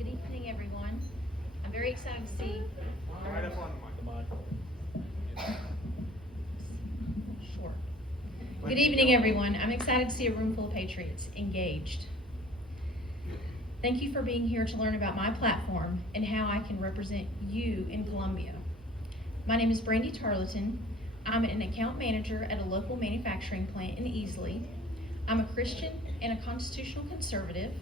Good evening, everyone. I'm very excited to see. Right up on the mic. Sure. Good evening, everyone. I'm excited to see a room full of patriots engaged. Thank you for being here to learn about my platform and how I can represent you in Columbia. My name is Brandy Tarleton. I'm an account manager at a local manufacturing plant in Easley. I'm a Christian and a constitutional conservative.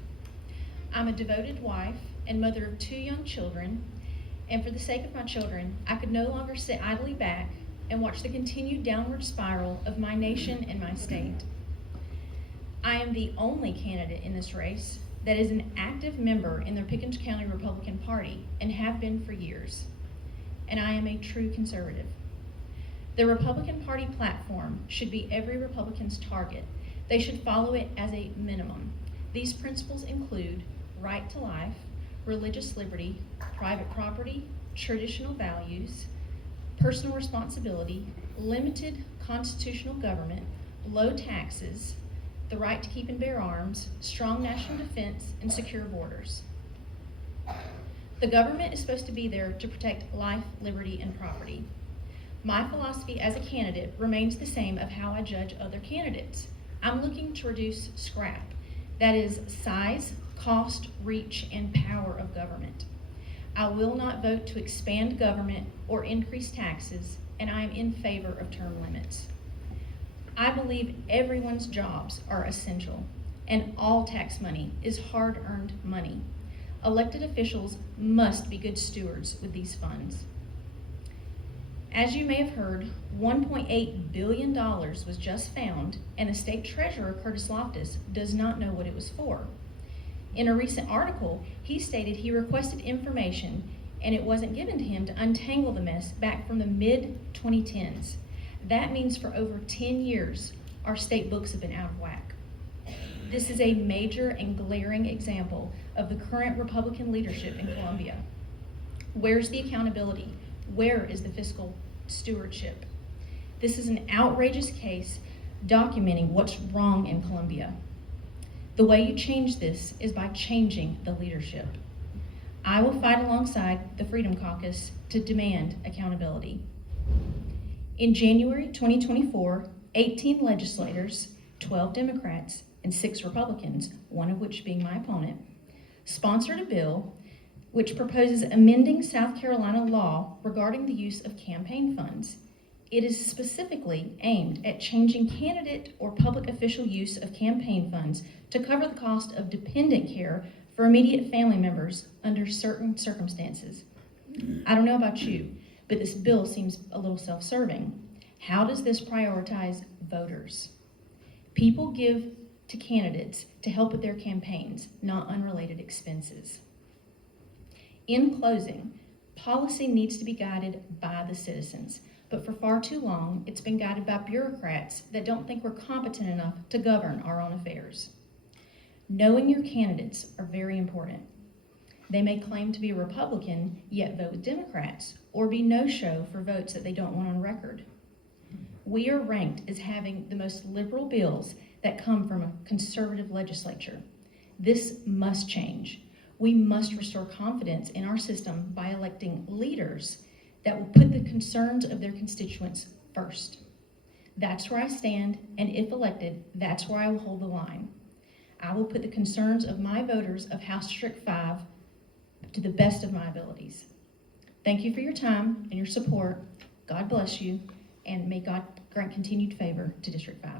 I'm a devoted wife and mother of 2 young children, and for the sake of my children, I could no longer sit idly back and watch the continued downward spiral of my nation and my state. I am the only candidate in this race that is an active member in the Pickens County Republican Party and have been for years, and I am a true conservative. The Republican Party platform should be every Republican's target. They should follow it as a minimum. These principles include right to life, religious liberty, private property, traditional values, personal responsibility, limited constitutional government, low taxes, the right to keep and bear arms, strong national defense, and secure borders. The government is supposed to be there to protect life, liberty, and property. My philosophy as a candidate remains the same of how I judge other candidates. I'm looking to reduce scrap. That is size, cost, reach, and power of government. I will not vote to expand government or increase taxes, and I am in favor of term limits. I believe everyone's jobs are essential, and all tax money is hard-earned money. Elected officials must be good stewards with these funds. As you may have heard, $1.8 billion was just found, and the state treasurer, Curtis Loftus, does not know what it was for. In a recent article, he stated he requested information and it wasn't given to him to untangle the mess back from the mid-2010s. That means for over 10 years, our state books have been out of whack. This is a major and glaring example of the current Republican leadership in Columbia. Where's the accountability? Where is the fiscal stewardship? This is an outrageous case documenting what's wrong in Columbia. The way you change this is by changing the leadership. I will fight alongside the Freedom Caucus to demand accountability. In January 2024, 18 legislators, 12 Democrats, and 6 Republicans, one of which being my opponent, sponsored a bill which proposes amending South Carolina law regarding the use of campaign funds. It is specifically aimed at changing candidate or public official use of campaign funds to cover the cost of dependent care for immediate family members under certain circumstances. I don't know about you, but this bill seems a little self-serving. How does this prioritize voters? People give to candidates to help with their campaigns, not unrelated expenses. In closing, policy needs to be guided by the citizens, but for far too long, it's been guided by bureaucrats that don't think we're competent enough to govern our own affairs. Knowing your candidates are very important. They may claim to be a Republican, yet vote with Democrats, or be no-show for votes that they don't want on record. We are ranked as having the most liberal bills that come from a conservative legislature. This must change. We must restore confidence in our system by electing leaders that will put the concerns of their constituents first. That's where I stand, and if elected, that's where I will hold the line. I will put the concerns of my voters of House District 5 to the best of my abilities. Thank you for your time and your support. God bless you, and may God grant continued favor to District 5.